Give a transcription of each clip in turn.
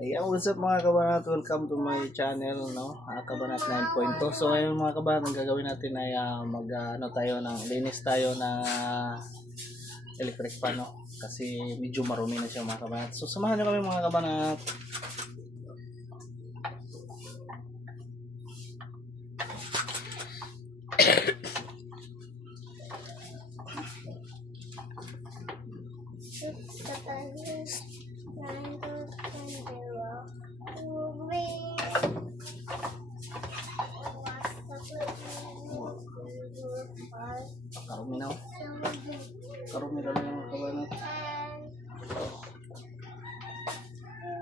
Ayan, what's up mga kabanat? Welcome to my channel, no? Kabanat 9.2. So ngayon mga kabanat, ang gagawin natin ay ano tayo ng linis tayo ng electric fan, no? Kasi medyo marumi na siya mga kabanat. So samahan niyo kami mga kabanat. Karumi na, oh. Karumi na lang mga kabanat.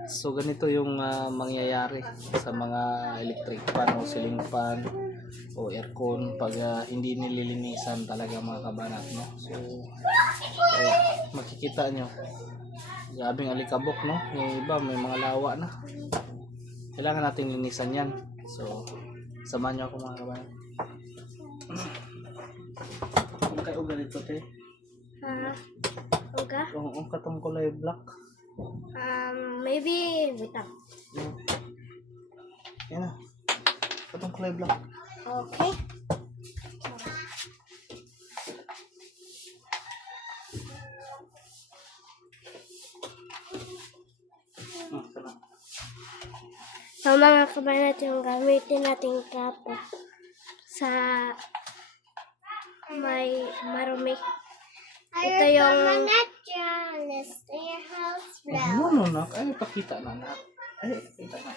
So ganito yung mangyayari sa mga electric fan o ceiling fan o aircon pag hindi nililinisan talaga mga kabanat, no? So makikita nyo grabing alikabok, no? Yung iba may mga lawa na, kailangan natin linisan yan. So samahan nyo ako mga kabanat. Ano kayo ganito te? Uga? Oo, katong kulay black. Maybe wait lang. Yan na, katong kulay black. Okay. Kana. So mga kabanat, yung gamitin nating plato sa may marumi. Ito yung Ano na? Ay, pakita na na. Ay, pakita na.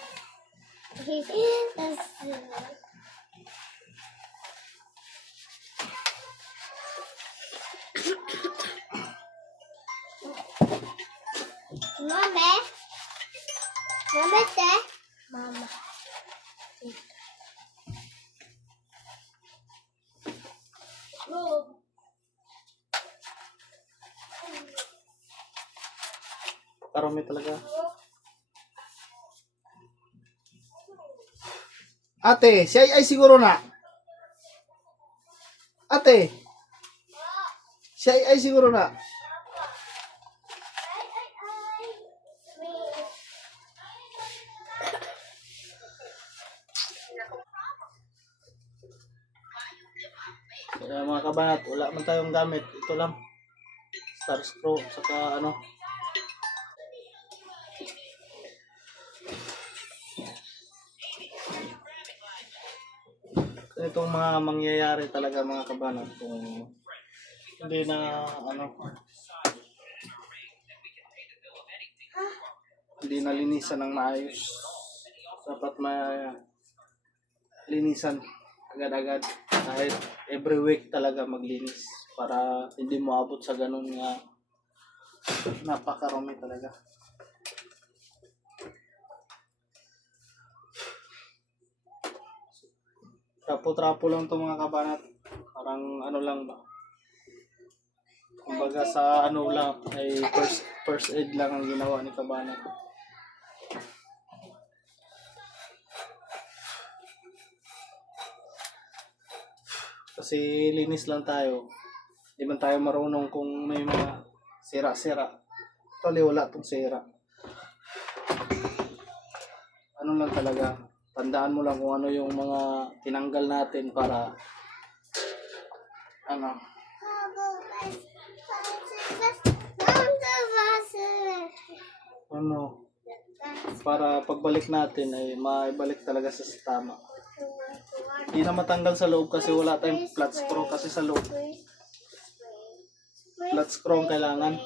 Mama. Mama te. Mama. Karumi talaga. Ate, si ay siguro na. Ate. Si ay siguro na. Kaya mga kabanat, wala man tayong gamit. Ito lang. Star screw, saka ano. Itong mga mangyayari talaga mga kabanat kung hindi na ano, hindi na linisan ng maayos. Dapat linisan agad-agad kahit every week talaga maglinis para hindi mo abot sa ganun nga napakarami talaga. Trapo-trapo lang to mga kabanat, parang ano lang ba, kumbaga sa ano lang ay first aid lang ang ginawa ni kabanat. Kasi linis lang tayo, di man tayo marunong kung may mga sira-sira. Actually wala tong sira, ano lang talaga, tandaan mo lang kung ano yung mga tinanggal natin para ano, para pagbalik natin ay maibalik talaga sa tama. Hindi na matanggal sa loob kasi wala tayong flat screw kasi sa loob. Flat screw ang kailangan.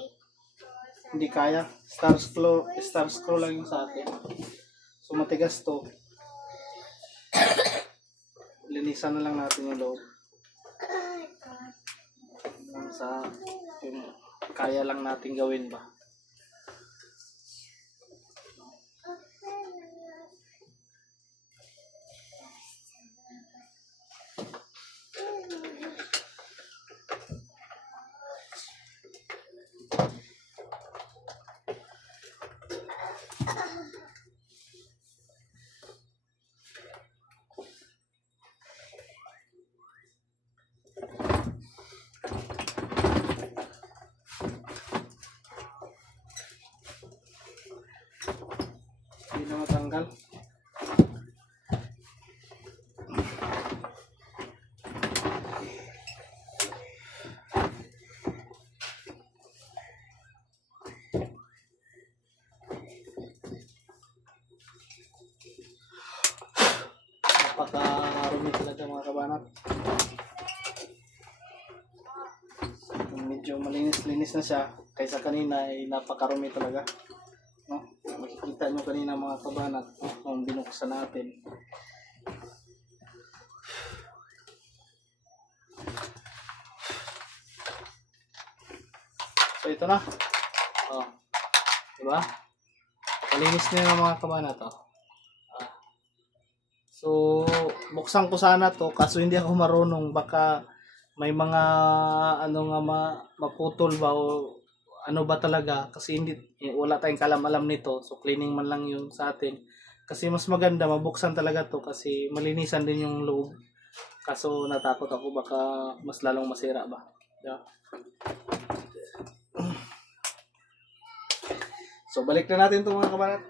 Hindi kaya. Star screw lang yung sa atin. So matigas to. Linisan na lang natin yung loob. Sa yung kaya lang natin gawin ba. tanggal. Napakarumi talaga mga kabanat. Medyo malinis-linis na siya kaysa kanina ay napakarumi talaga. No? Makikita nyo kanina mga kabanat, no? Kung binuksan natin. So ito na. Oh. Diba? Malinis na yung mga kabanat. Oh. So, buksan ko sana to kaso hindi ako marunong, baka may mga ano nga maputol ba o ano ba talaga kasi hindi wala tayong kalam-alam nito. So cleaning man lang yun sa atin. Kasi mas maganda mabuksan talaga to kasi malinisan din yung loob. Kaso natakot ako baka mas lalong masira ba. Yeah. So balik na natin to mga kabanat.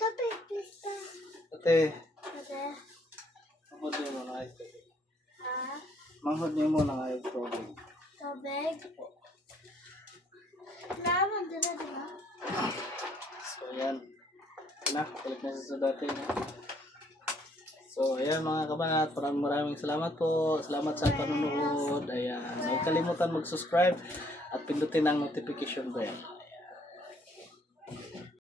Tapi, please pa. Ate, Ate. manghod niyo muna ay tubig. Ha? Manghod niyo muna ay tubig. Tubig? Laman din na, diba? So ayan. Na, balik na sa dati. So ayan mga kabanat, maraming salamat po. Salamat sa panonood. Ayan, huwag kalimutan mag-subscribe at pindutin ang notification bell.